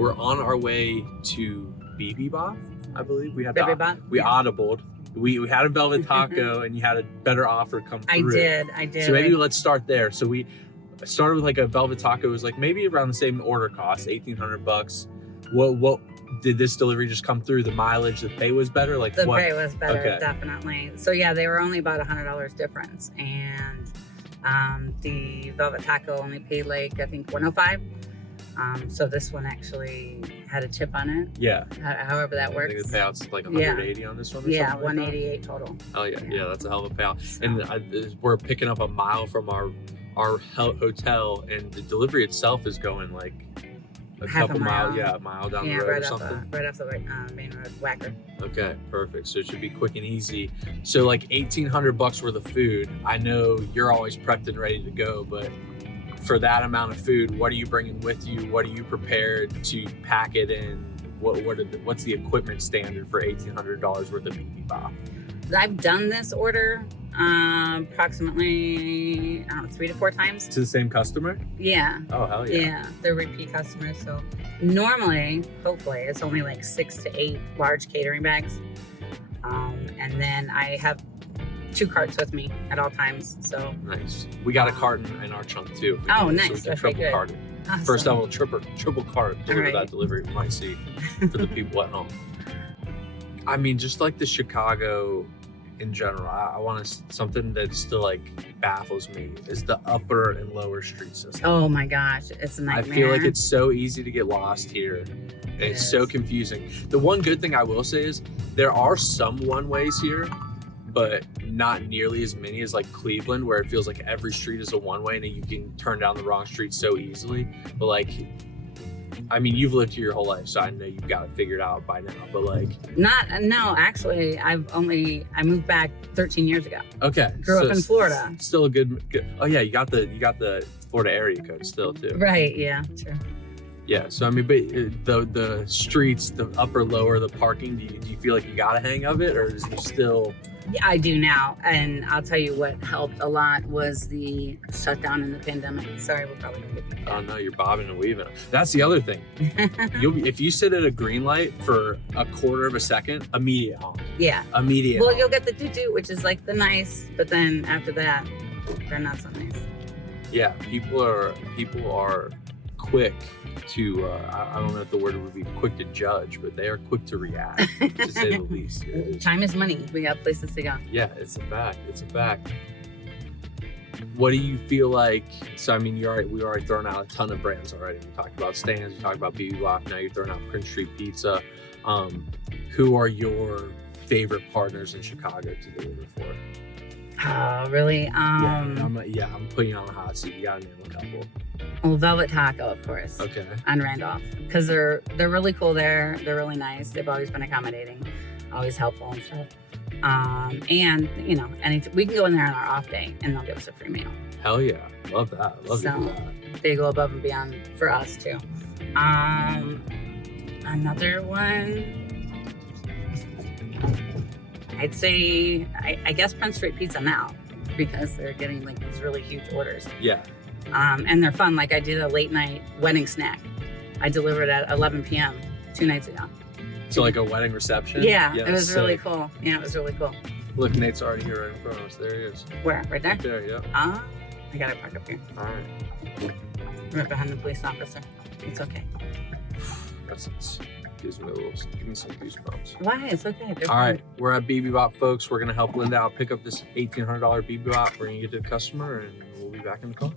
we're on our way to BB-Bop, I believe. We audibled. We had a Velvet Taco and you had a better offer come through. I did. So maybe let's start there. So we started with like a Velvet Taco. It was like maybe around the same order cost, $1,800. What did this delivery just come through? The mileage, the pay was better? Like the what? pay was better, Okay. definitely. So yeah, they were only about $100 difference. And the Velvet Taco only paid like, I think, $105. So this one actually had a tip on it. Yeah. However that works. I think the payout's like 180 on this one. Or yeah, something like 188 total. Oh yeah, that's a hell of a payout. So. And we're picking up a mile from our hotel, and the delivery itself is going like a couple miles. Yeah, a mile down the road or something. Right off the main road, Wacker. Okay, perfect. So it should be quick and easy. So like $1,800 worth of food. I know you're always prepped and ready to go, but for that amount of food, what are you bringing with you? What are you prepared to pack it in? What's the equipment standard for $1,800 worth of BB-Bop? I've done this order approximately 3 to 4 times. To the same customer? Yeah. Oh, hell yeah. Yeah, they're repeat customers. So normally, hopefully, it's only like 6 to 8 large catering bags. And then I have 2 carts with me at all times. So nice. We got a carton in our trunk too. Oh, nice. So we can triple cart it. Awesome. First level triple cart deliver that delivery. You might see for the people at home. I mean, just like the Chicago in general, I want something that still like baffles me is the upper and lower street system. Oh my gosh, it's a nightmare. I feel like it's so easy to get lost here. And it's so confusing. The one good thing I will say is there are some one-ways here, but not nearly as many as like Cleveland, where it feels like every street is a one-way and you can turn down the wrong street so easily. But like, I mean, you've lived here your whole life, so I know you've got it figured out by now, but like... No, actually, I moved back 13 years aago. Okay. Grew up in Florida. Still a good, oh yeah, you got the Florida area code still too. Right, yeah, sure. Yeah, so I mean, but the streets, the upper, lower, the parking, do you feel like you got a hang of it, or is it still... Yeah, I do now, and I'll tell you what helped a lot was the shutdown in the pandemic. Sorry, we're probably gonna get... Oh no, you're bobbing and weaving. That's the other thing. If you sit at a green light for a quarter of a second, immediate honk. Yeah. Immediate. Well, honk. you'll get the doo-doo, which is like the nice, but then after that, they're not so nice. Yeah, people are quick to, I don't know if the word would be quick to judge, but they are quick to react, to say the least. Time is money. We got places to go. Yeah, it's a fact. It's a fact. What do you feel like? So, I mean, we already thrown out a ton of brands already. We talked about Stan's, we talked about BB-Bop, now you're throwing out Prince Street Pizza. Who are your favorite partners in Chicago to deliver for? Oh, really? I'm putting you on the hot seat. You gotta name a couple. Well, Velvet Taco, of course. Okay. On Randolph, because they're really cool there. They're really nice. They've always been accommodating, always helpful and stuff. And you know, we can go in there on our off day, and they'll give us a free meal. Hell yeah, love that. Love that. They go above and beyond for us too. Another one. I'd say, I guess Prince Street Pizza now, because they're getting like these really huge orders. Yeah. And they're fun. Like I did a late night wedding snack. I delivered at 11 p.m. 2 nights ago. So like a wedding reception? Yeah, it was really cool. Yeah, it was really cool. Look, Nate's already here right in front of us. There he is. Where? Right there? Right there, yeah. I got it parked up here. All right. Right behind the police officer. It's okay. Give me some goosebumps. Why? It's okay. All right, we're at BB-Bop, folks. We're gonna help Linda out pick up this $1,800 BB-Bop. We're gonna get to the customer, and we'll be back in the car.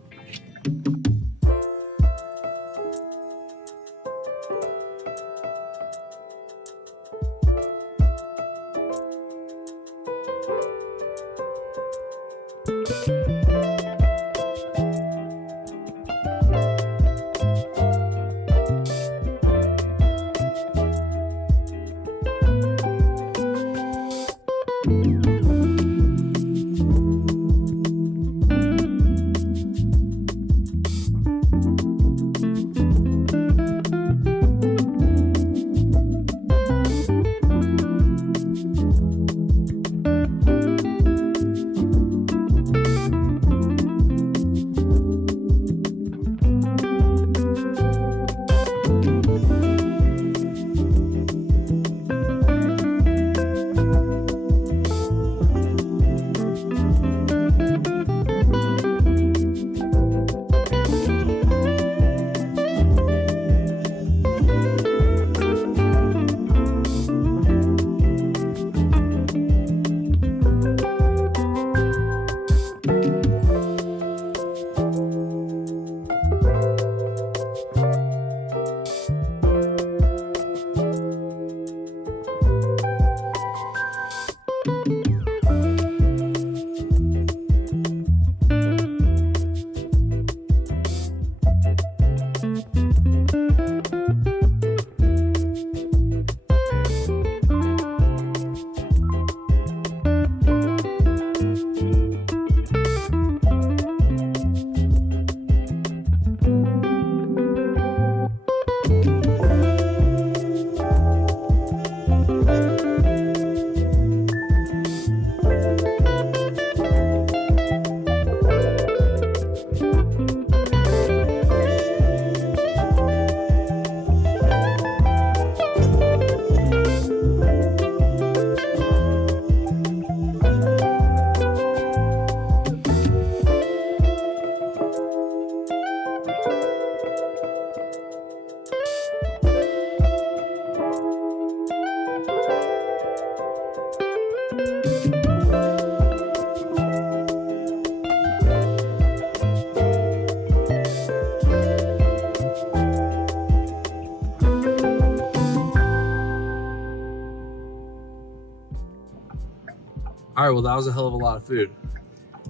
All right, well, that was a hell of a lot of food.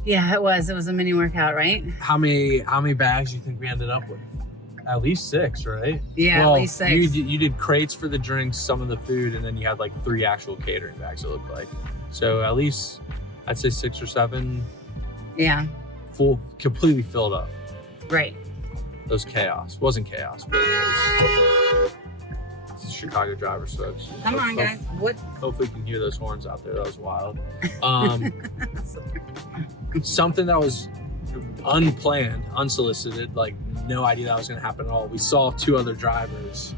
Yeah, it was a mini workout, right? How many bags do you think we ended up with? At least 6, right? Yeah, well, at least 6. You did crates for the drinks, some of the food, and then you had like 3 actual catering bags, it looked like. So at least I'd say 6 or 7 Yeah, full, completely filled up. right. It was chaos. Wasn't chaos, but it was Chicago drivers, folks. Come on, guys. What? Hopefully you can hear those horns out there. That was wild. Something that was unplanned, unsolicited, like no idea that was going to happen at all. We saw 2 other drivers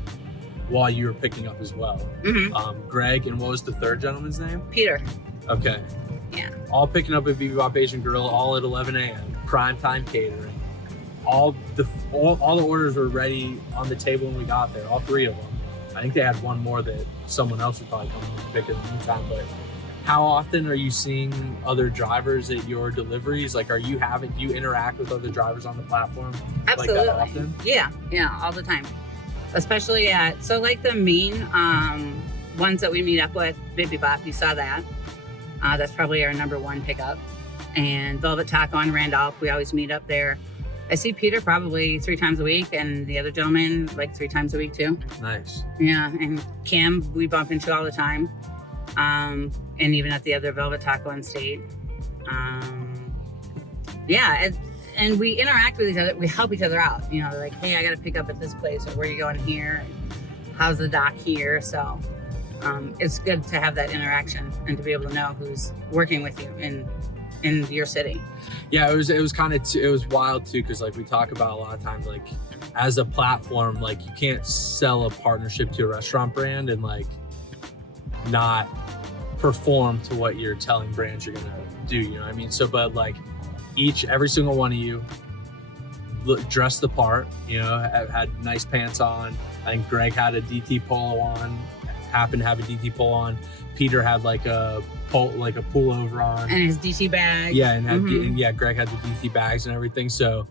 while you were picking up as well. Mm-hmm. Greg, and what was the third gentleman's name? Peter. Okay. Yeah. All picking up at Bebop Asian Grill, all at 11 a.m. Prime time catering. All the orders were ready on the table when we got there. All 3 of them. I think they had 1 more that someone else would probably come and pick in the meantime. But how often are you seeing other drivers at your deliveries? Like, do you interact with other drivers on the platform? Absolutely. Like that often? Yeah, all the time. Especially like the main ones that we meet up with, Bippy Bop, you saw that. That's probably our number 1 pickup. And Velvet Taco on Randolph, we always meet up there. I see Peter probably 3 times a week, and the other gentleman like 3 times a week too. Nice. Yeah, and Kim we bump into all the time. And even at the other Velvet Taco on State. Yeah, and we interact with each other. We help each other out. You know, like, hey, I got to pick up at this place, or where are you going here? And how's the dock here? So it's good to have that interaction and to be able to know who's working with you in your city. Yeah, it was it was wild too, because like we talk about a lot of times, like as a platform, like you can't sell a partnership to a restaurant brand and like not perform to what you're telling brands you're gonna do, you know what I mean? So but like every single one of you dressed the part, you know, had nice pants on. I think Greg had a DT polo on, happened to have a DT polo on. Peter had like a pullover on, and his DT bag. Yeah, and yeah, Greg had the DT bags and everything. So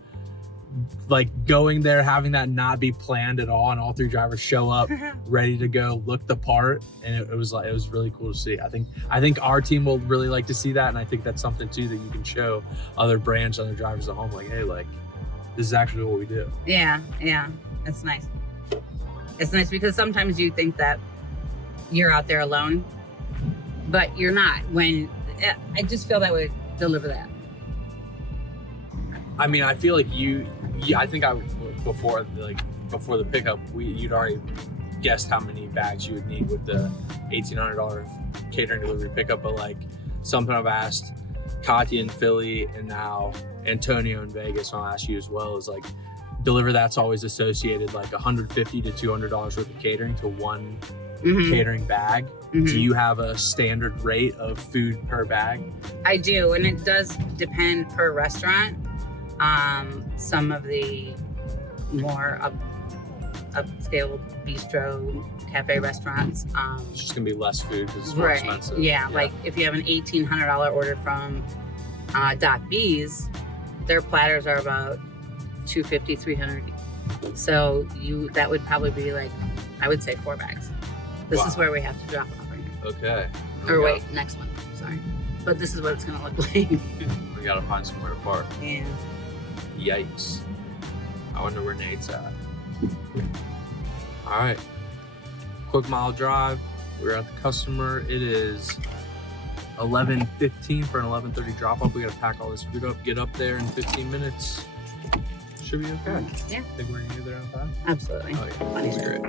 like going there, having that not be planned at all, and all 3 drivers show up ready to go, look the part, and it was really cool to see. I think our team will really like to see that, and I think that's something too that you can show other brands, other drivers at home, like, hey, like this is actually what we do. Yeah, it's nice. It's nice because sometimes you think that you're out there alone, but you're not. When I just feel that way, DeliverThat. I mean, I feel like I think before the pickup, you'd already guessed how many bags you would need with the $1,800 catering delivery pickup. But like something I've asked Katya in Philly and now Antonio in Vegas, and I'll ask you as well, is like DeliverThat's always associated like $150 to $200 worth of catering to 1 catering bag. Do you have a standard rate of food per bag? I do, and it does depend per restaurant. Some of the more upscale bistro cafe restaurants, It's just gonna be less food because it's more expensive. Yeah, like if you have an $1,800 order from Doc B's, their platters are about $250, $300. So that would probably be like, I would say 4 bags. This is where we have to drop off right now. Okay. Or wait, next one. Sorry. But this is what it's going to look like. We got to find somewhere to park. Yeah. Yikes. I wonder where Nate's at. All right. Quick mile drive. We're at the customer. It is 11:15 for an 11:30 drop off. We got to pack all this food up, get up there in 15 minutes. Should be okay. Yeah. Think we're going to get there on time? Absolutely. Oh, yeah. That's great.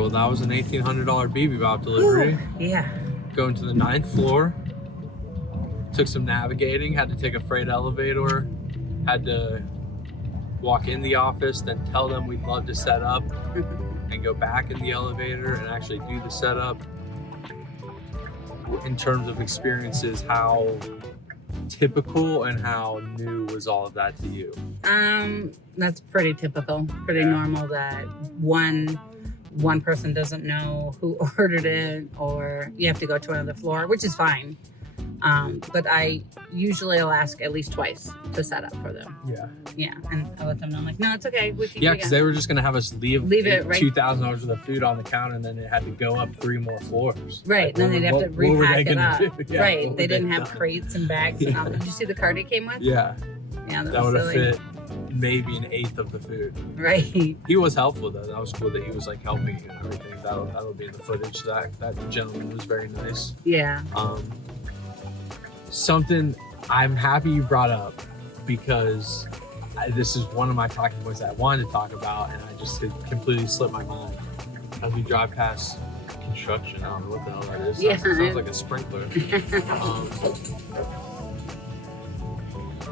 well, that was an $1,800 BB Bop delivery. Ooh, yeah. Going to the 9th floor. Took some navigating, had to take a freight elevator, had to walk in the office, then tell them we'd love to set up, and go back in the elevator and actually do the setup. In terms of experiences, how typical and how new was all of that to you? That's pretty typical, pretty normal that one person doesn't know who ordered it, or you have to go to another floor, which is fine. But I usually will ask at least twice to set up for them. Yeah, and I let them know, I'm like, no, it's okay. We can because they were just gonna have us leave it right. $2,000 worth of food on the counter, and then it had to go up 3 more floors. Right, like, then they'd have to repack it up. Yeah, right, they didn't have crates and bags. And all. Did you see the cart he came with? Yeah, that would have silly. fit maybe an 1/8 of the food. Right. He was helpful though. That was cool that he was like helping and everything. That'll be in the footage. That gentleman was very nice. Yeah. Something I'm happy you brought up, because this is one of my talking points that I wanted to talk about, and I just it completely slipped my mind. As we drive past construction, I don't know what the hell that is. Yeah. Sounds like a sprinkler.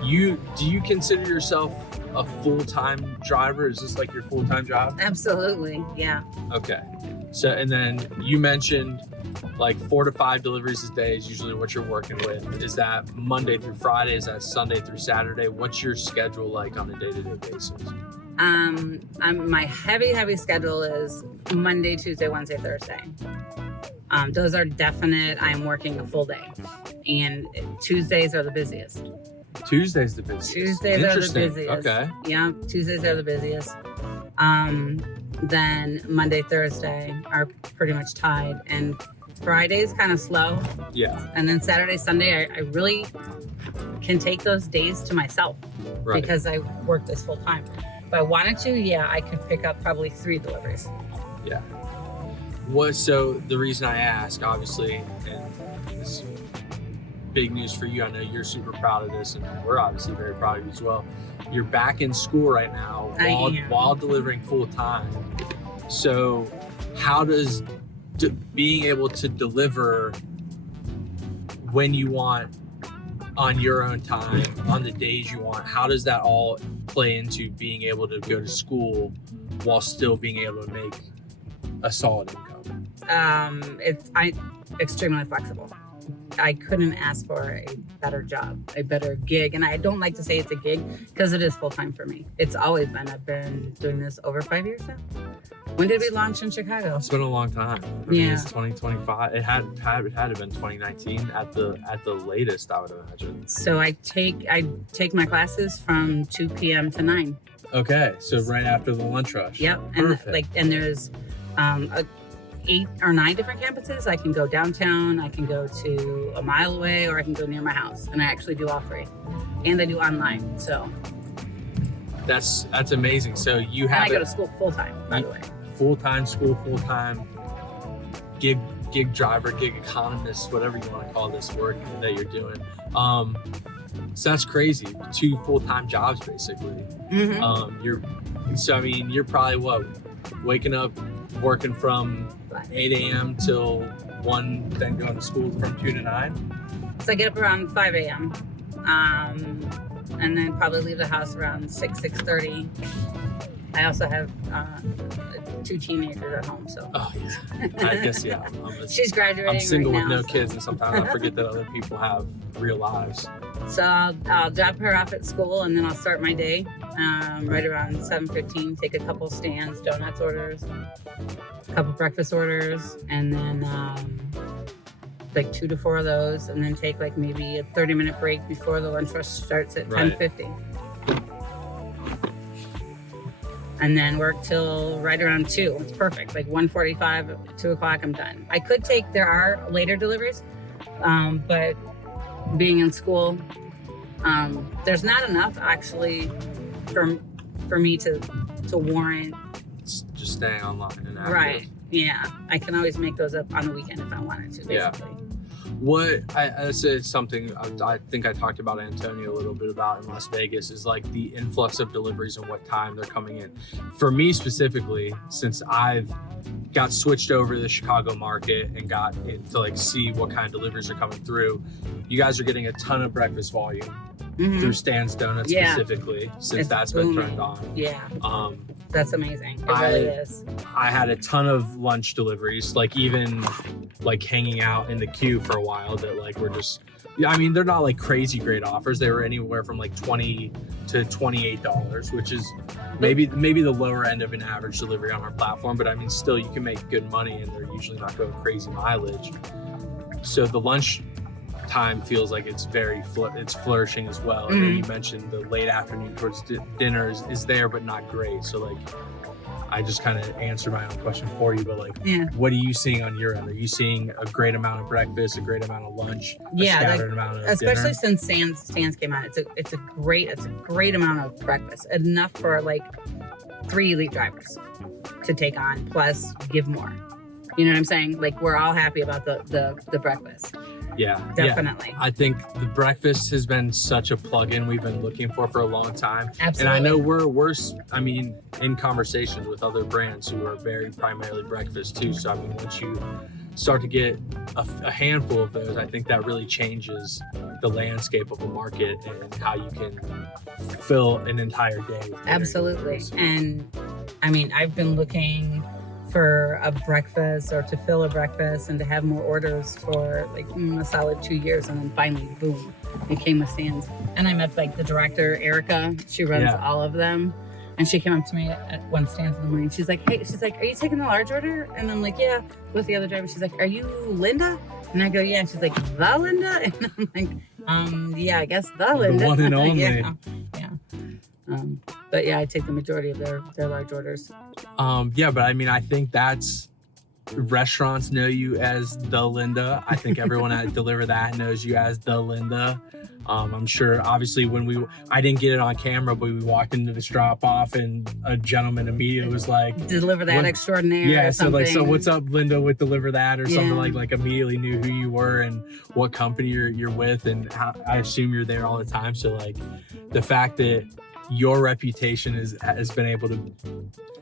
Do you consider yourself a full-time driver? Is this like your full-time job? Absolutely, yeah. Okay. So, and then you mentioned like 4 to 5 deliveries a day is usually what you're working with. Is that Monday through Friday? Is that Sunday through Saturday? What's your schedule like on a day-to-day basis? My heavy schedule is Monday, Tuesday, Wednesday, Thursday. Those are definite. I'm working a full day, and Tuesdays are the busiest. Tuesday's the busiest. Tuesdays are the busiest. Okay. Yeah, Tuesdays are the busiest. Then Monday, Thursday are pretty much tied, and Friday's kind of slow. Yeah. And then Saturday, Sunday, I really can take those days to myself, right, because I work this full time. If I wanted to, yeah, I could pick up probably 3 deliveries. Yeah. So the reason I ask, obviously, and this is big news for you. I know you're super proud of this, and we're obviously very proud of you as well. You're back in school right now while delivering full time. So how does being able to deliver when you want, on your own time, on the days you want, how does that all play into being able to go to school while still being able to make a solid income? It's extremely flexible. I couldn't ask for a better job, a better gig. And I don't like to say it's a gig, because it is full time for me. It's always been. I've been doing this over 5 years now. When did we launch in Chicago? It's been a long time. I mean, it's 2025. It had to have been 2019 at the latest, I would imagine. So I take my classes from 2 p.m. to 9. Okay, so right after the lunch rush. Yep, and there's 8 or 9 different campuses. I can go downtown, I can go to a mile away, or I can go near my house. And I actually do all 3. And I do online, so. That's amazing. So you have. And I go to school full time, by the way. Full time school, full time gig driver, gig economist, whatever you want to call this work that you're doing. So that's crazy. 2 full-time jobs basically. Mm-hmm. You're probably waking up, working from 8 a.m. till 1, then going to school from 2 to 9. So I get up around 5 a.m. And then probably leave the house around 6:30. I also have 2 teenagers at home, so. Oh yeah, I guess yeah. She's graduating. I'm single right with now, no kids, and sometimes I forget that other people have real lives. So I'll drop her off at school, and then I'll start my day right around 7:15. Take a couple stands, donuts orders, a couple breakfast orders, and then like 2 to 4 of those, and then take like maybe a 30-minute break before the lunch rush starts at 10:50. And then work till right around 2. It's perfect. Like 1:45, 2 o'clock, I'm done. I could there are later deliveries, but being in school, there's not enough actually for me to warrant. Just staying online and active. Right. Yeah. I can always make those up on the weekend if I wanted to, basically. Yeah. This is something I think I talked about Antonio a little bit about in Las Vegas, is like the influx of deliveries and what time they're coming in. For me specifically, since I've got switched over to the Chicago market and got to like see what kind of deliveries are coming through, you guys are getting a ton of breakfast volume through Stan's Donuts specifically, since that's been turned on. Yeah. That's amazing. It really is. I had a ton of lunch deliveries, like even like hanging out in the queue for a while that like were just, I mean, they're not like crazy great offers. They were anywhere from like $20 to $28, which is maybe the lower end of an average delivery on our platform. But I mean, still, you can make good money and they're usually not going crazy mileage. So the lunch time feels like it's it's flourishing as well. And then you mentioned the late afternoon towards dinner is there, but not great. So like, I just kind of answered my own question for you, but like, what are you seeing on your end? Are you seeing a great amount of breakfast, a great amount of lunch, a scattered amount of especially dinner? since Stan's came out? It's a great amount of breakfast, enough for like 3 elite drivers to take on, plus give more. You know what I'm saying? Like, we're all happy about the breakfast. Yeah, definitely. I think the breakfast has been such a plug-in we've been looking for a long time. Absolutely. And I know we're in conversations with other brands who are very primarily breakfast too. So I mean, once you start to get a handful of those, I think that really changes the landscape of a market and how you can fill an entire day. Absolutely. And I mean, I've been looking for a breakfast or to fill a breakfast and to have more orders for like a solid 2 years, and then finally, boom, it came with Stan's. And I met like the director, Erica. She runs all of them, and she came up to me at one Stan's in the morning. She's like, "Hey," she's like, "Are you taking the large order?" And I'm like, "Yeah," with the other driver. She's like, "Are you Linda?" And I go, "Yeah." And she's like, "The Linda?" And I'm like, "Yeah, I guess the Linda." The one and only. yeah. But yeah, I take the majority of their large orders. But I mean, I think that's, restaurants know you as the Linda. I think everyone at DeliverThat knows you as the Linda. I'm sure, obviously, I didn't get it on camera, but we walked into this drop off and a gentleman immediately was like, DeliverThat extraordinaire. Yeah, or something. So what's up, Linda, with DeliverThat, or something like immediately knew who you were and what company you're with, and how, I assume you're there all the time. So like, the fact that your reputation has been able to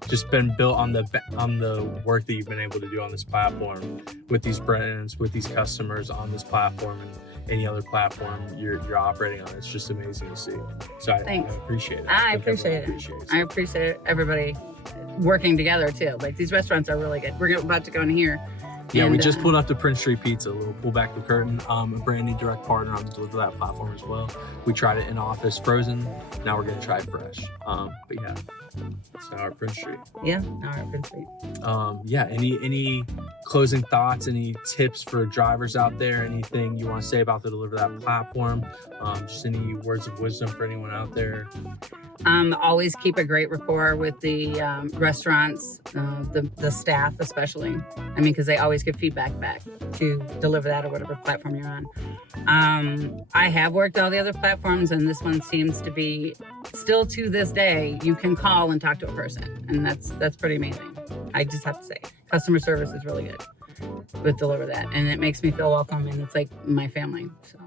just been built on the work that you've been able to do on this platform with these brands, with these customers on this platform and any other platform you're operating on. It's just amazing to see. So I appreciate it. I appreciate everybody working together too. Like, these restaurants are really good. We're about to go in here. Yeah, and we just pulled up to Prince Street Pizza. We'll pull back the curtain. A brand new direct partner on the DeliverThat platform as well. We tried it in office frozen. Now we're going to try it fresh. But yeah, it's now our Prince Street. Yeah, now our Prince Street. Any closing thoughts? Any tips for drivers out there? Anything you want to say about the DeliverThat platform? Just any words of wisdom for anyone out there? Always keep a great rapport with the restaurants, the staff especially. I mean, because they always give feedback back to DeliverThat or whatever platform you're on. I have worked all the other platforms, and this one seems to be, still to this day, you can call and talk to a person, and that's pretty amazing. I just have to say, customer service is really good with DeliverThat, and it makes me feel welcome, and it's like my family. So